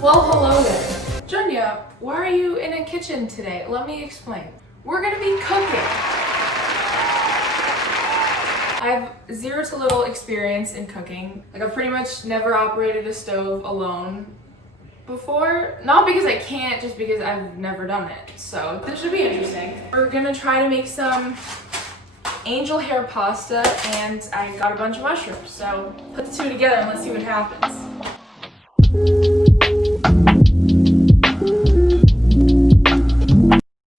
Well, hello there. Janya, why are you in a kitchen today? Let me explain. We're gonna be cooking. I have zero to little experience in cooking. Like, I've pretty much never operated a stove alone before. Not because I can't, just because I've never done it. So this should be interesting. We're gonna try to make some angel hair pasta, and I got a bunch of mushrooms. So put the two together and let's see what happens.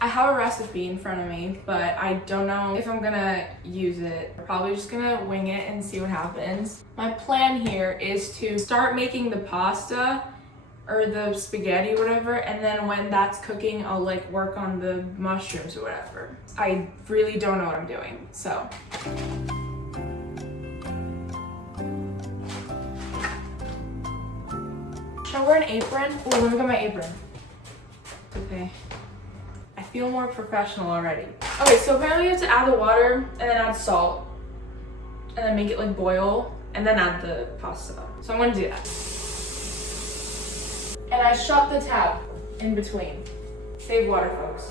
I have a recipe in front of me, but I don't know if I'm gonna use it. I'm probably just gonna wing it and see what happens. My plan here is to start making the pasta or the spaghetti or whatever, and then when that's cooking, I'll like work on the mushrooms or whatever. I really don't know what I'm doing, so. Should I wear an apron? Oh, let me get my apron. Okay. I feel more professional already. Okay, so apparently you have to add the water and then add salt and then make it like boil and then add the pasta. So I'm gonna do that. And I shut the tap in between. Save water, folks.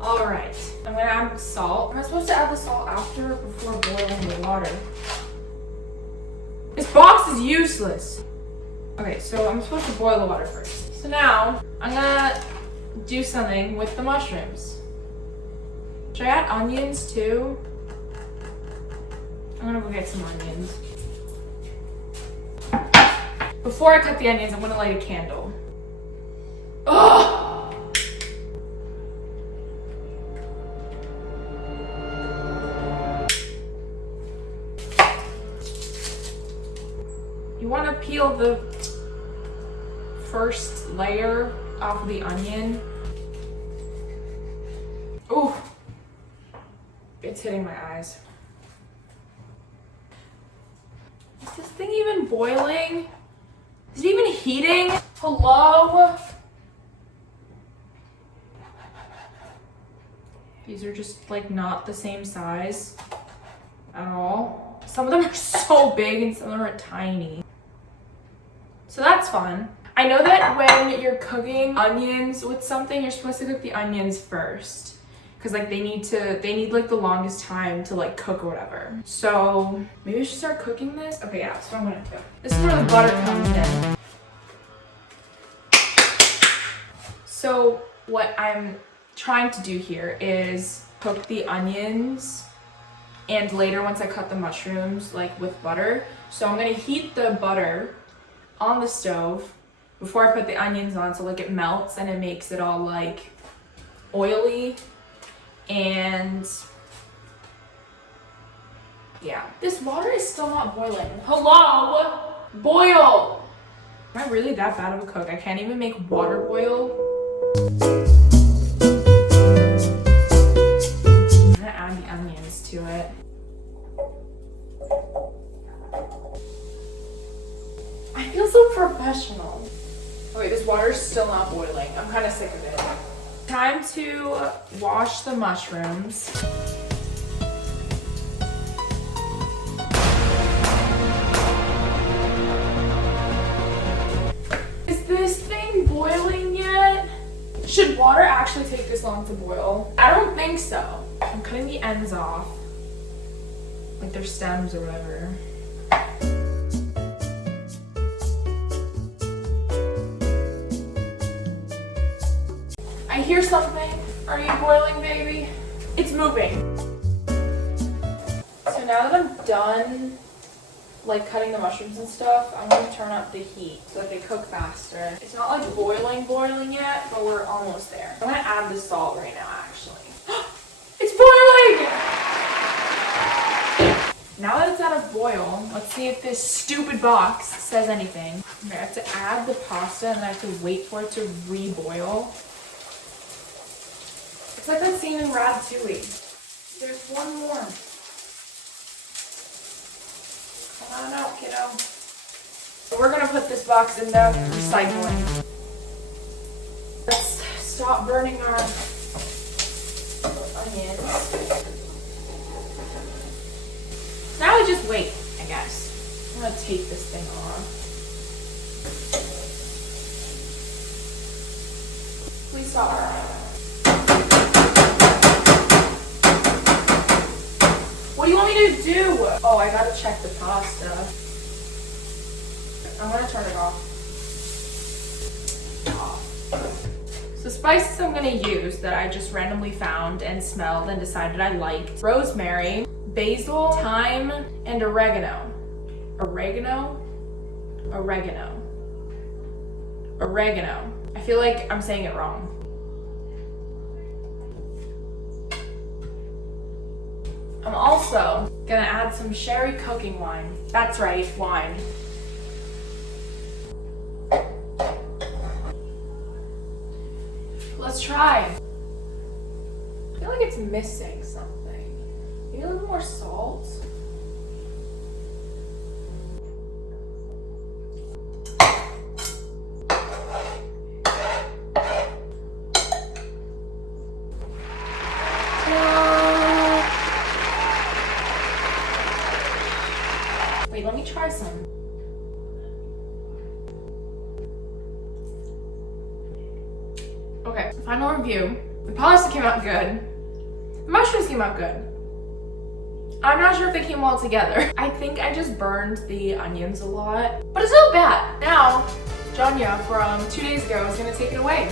All right, I'm gonna add salt. Am I supposed to add the salt after or before boiling the water? This box is useless. Okay, so I'm supposed to boil the water first. So now, I'm gonna do something with the mushrooms. Should I add onions too? I'm gonna go get some onions. Before I cut the onions, I'm gonna light a candle. Ugh! You wanna peel the first layer off of the onion. Ooh, it's hitting my eyes. Is this thing even boiling? Is it even heating? Hello? These are just like not the same size at all. Some of them are so big and some of them are tiny. So that's fun. I know that when you're cooking onions with something, you're supposed to cook the onions first. Cause like they need like the longest time to like cook or whatever. So maybe I should start cooking this. Okay, yeah, that's what I'm gonna do. This is where the butter comes in. So what I'm trying to do here is cook the onions and later once I cut the mushrooms like with butter. So I'm gonna heat the butter on the stove before I put the onions on, so like it melts and it makes it all like oily. And yeah, this water is still not boiling. Hello? Boil! Am I really that bad of a cook? I can't even make water boil. I'm gonna add the onions to it. I feel so professional. Oh wait, this water's still not boiling. I'm kind of sick of it. Time to wash the mushrooms. Is this thing boiling yet? Should water actually take this long to boil? I don't think so. I'm cutting the ends off, like their stems or whatever. I hear something. Are you boiling, baby? It's moving. So now that I'm done like cutting the mushrooms and stuff, I'm gonna turn up the heat so that they cook faster. It's not like boiling yet, but we're almost there. I'm gonna add the salt right now, actually. It's boiling! Now that it's at a boil, let's see if this stupid box says anything. Okay, I have to add the pasta and I have to wait for it to re-boil. It's like that scene in Ratatouille. There's one more. Come on out, kiddo. So we're gonna put this box in the recycling. Let's stop burning our onions. Now we just wait, I guess. I'm gonna take this thing off. Please stop. What do you want me to do? Oh, I gotta check the pasta. I'm gonna turn it off. So spices I'm gonna use that I just randomly found and smelled and decided I liked: rosemary, basil, thyme, and oregano. Oregano? I feel like I'm saying it wrong. I'm also gonna add some sherry cooking wine. That's right, wine. Let's try. I feel like it's missing something. Maybe a little more salt. Wait, let me try some. Okay, final review. The pasta came out good. The mushrooms came out good. I'm not sure if they came well together. I think I just burned the onions a lot, but it's not bad. Now, JANYA from 2 days ago is gonna take it away.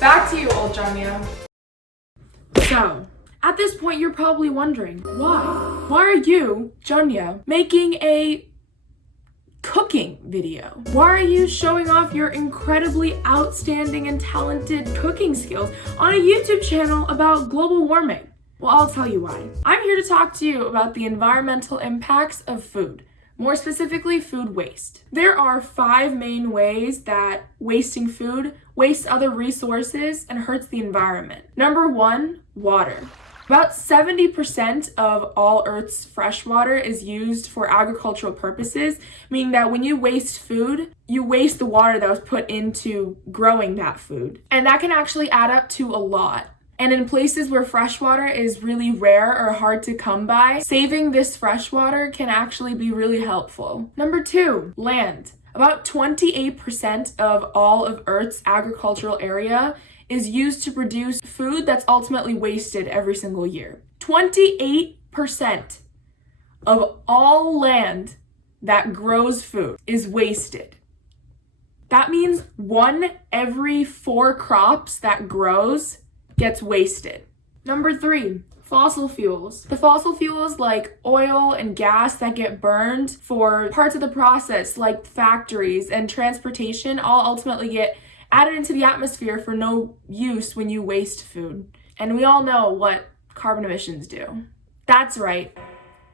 Back to you, old JANYA. So, at this point, you're probably wondering, why? Why are you, JANYA, making a cooking video? Why are you showing off your incredibly outstanding and talented cooking skills on a YouTube channel about global warming? Well, I'll tell you why. I'm here to talk to you about the environmental impacts of food, more specifically food waste. There are 5 main ways that wasting food wastes other resources and hurts the environment. Number 1, water. About 70% of all Earth's fresh water is used for agricultural purposes, meaning that when you waste food, you waste the water that was put into growing that food. And that can actually add up to a lot. And in places where fresh water is really rare or hard to come by, saving this fresh water can actually be really helpful. Number 2, land. About 28% of all of Earth's agricultural area is used to produce food that's ultimately wasted every single year. 28% of all land that grows food is wasted. That means 1 every 4 crops that grows gets wasted. Number 3, fossil fuels. The fossil fuels like oil and gas that get burned for parts of the process, like factories and transportation, all ultimately get added into the atmosphere for no use when you waste food. And we all know what carbon emissions do. That's right,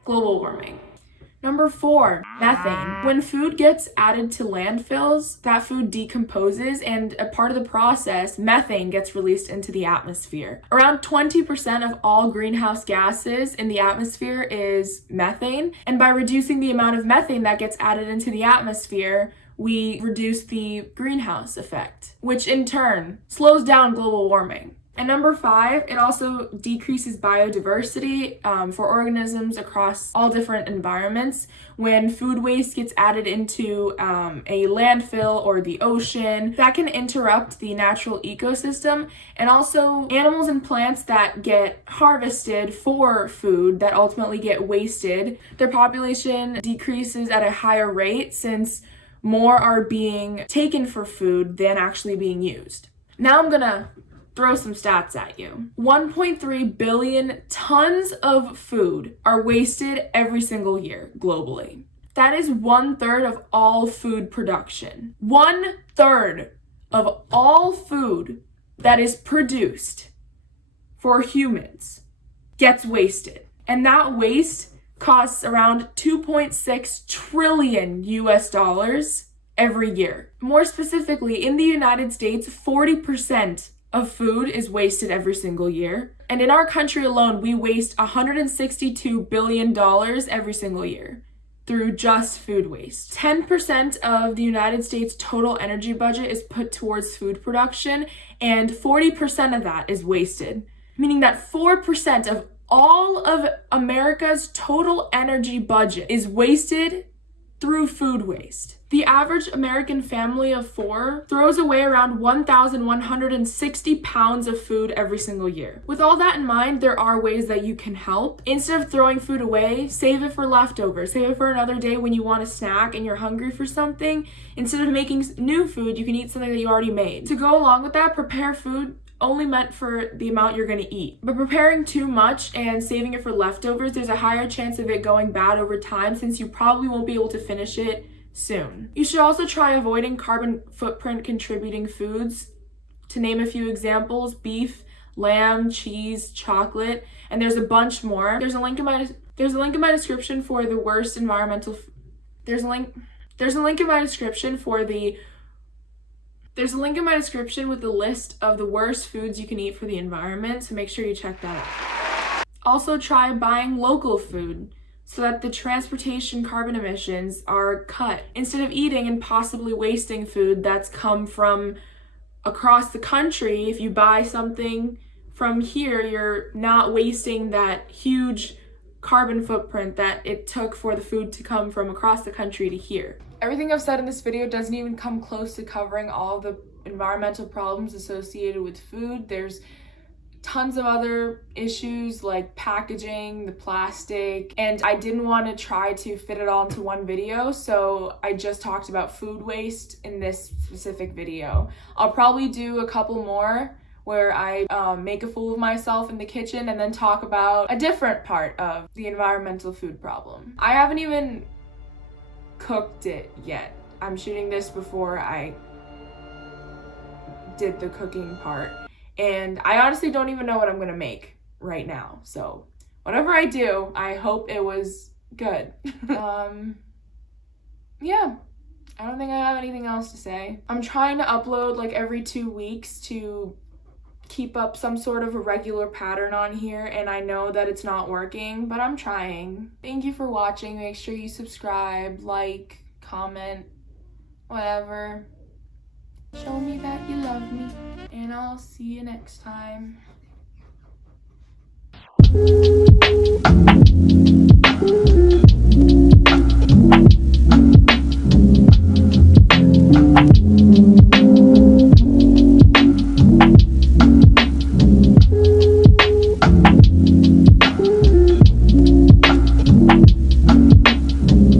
global warming. Number 4, methane. When food gets added to landfills, that food decomposes, and a part of the process, methane gets released into the atmosphere. Around 20% of all greenhouse gases in the atmosphere is methane, and by reducing the amount of methane that gets added into the atmosphere, we reduce the greenhouse effect, which in turn slows down global warming. And number 5, it also decreases biodiversity for organisms across all different environments. When food waste gets added into a landfill or the ocean, that can interrupt the natural ecosystem, and also animals and plants that get harvested for food that ultimately get wasted, their population decreases at a higher rate since more are being taken for food than actually being used. Now I'm gonna throw some stats at you. 1.3 billion tons of food are wasted every single year globally. That is 1/3 of all food production. 1/3 of all food that is produced for humans gets wasted. And that waste costs around $2.6 trillion every year. More specifically, in the United States, 40% of food is wasted every single year. And in our country alone, we waste $162 billion every single year through just food waste. 10% of the United States' total energy budget is put towards food production, and 40% of that is wasted, meaning that 4% of All of America's total energy budget is wasted through food waste. The average American family of 4 throws away around 1,160 pounds of food every single year. With all that in mind, there are ways that you can help. Instead of throwing food away, save it for leftovers. Save it for another day when you want a snack and you're hungry for something. Instead of making new food, you can eat something that you already made. To go along with that, prepare food only meant for the amount you're gonna eat. But preparing too much and saving it for leftovers, there's a higher chance of it going bad over time since you probably won't be able to finish it soon. You should also try avoiding carbon footprint contributing foods. To name a few examples, beef, lamb, cheese, chocolate, and there's a bunch more. There's a link in my description for the worst environmental There's a link in my description for the There's a link in my description with the list of the worst foods you can eat for the environment, so make sure you check that out. Also, try buying local food so that the transportation carbon emissions are cut. Instead of eating and possibly wasting food that's come from across the country, if you buy something from here, you're not wasting that huge carbon footprint that it took for the food to come from across the country to here. Everything I've said in this video doesn't even come close to covering all of the environmental problems associated with food. There's tons of other issues like packaging, the plastic, and I didn't want to try to fit it all into one video, so I just talked about food waste in this specific video. I'll probably do a couple more where I make a fool of myself in the kitchen and then talk about a different part of the environmental food problem. I haven't even cooked it yet. I'm shooting this before I did the cooking part. And I honestly don't even know what I'm gonna make right now. So whatever I do, I hope it was good. Yeah, I don't think I have anything else to say. I'm trying to upload like every 2 weeks to keep up some sort of a regular pattern on here, and I know that it's not working, but I'm trying. Thank you for watching. Make sure you subscribe, like, comment, whatever. Show me that you love me, and I'll see you next time.